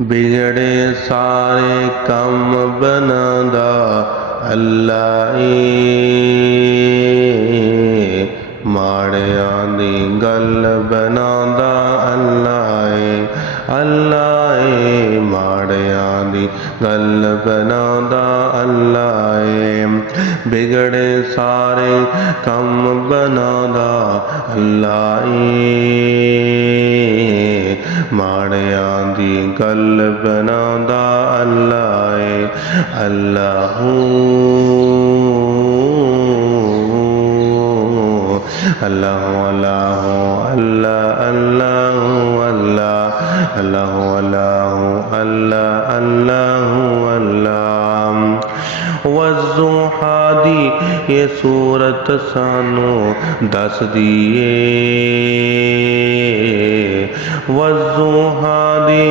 बिगड़े सारे कम बनांदा अल्लाह ए, माड़ियां दी गल बनांदा अल्लाह ए, अल्लाह ए, माड़ियां दी गल बनांदा अल्लाह ए। बिगड़े सारे कम बनांदा अल्लाह ए, माड़ियां दी गल बनांदा अल्लाह ए, अल्लाह अल्लाह अल्लाह अल्लाह अल्लाह अल्लाह अल्लाह अल्लाह अल्लाह अल्लाह अल्लाह। वज़्ज़ुहा दी ये सूरत सानू दस दिए, वज़्ज़ुहा दी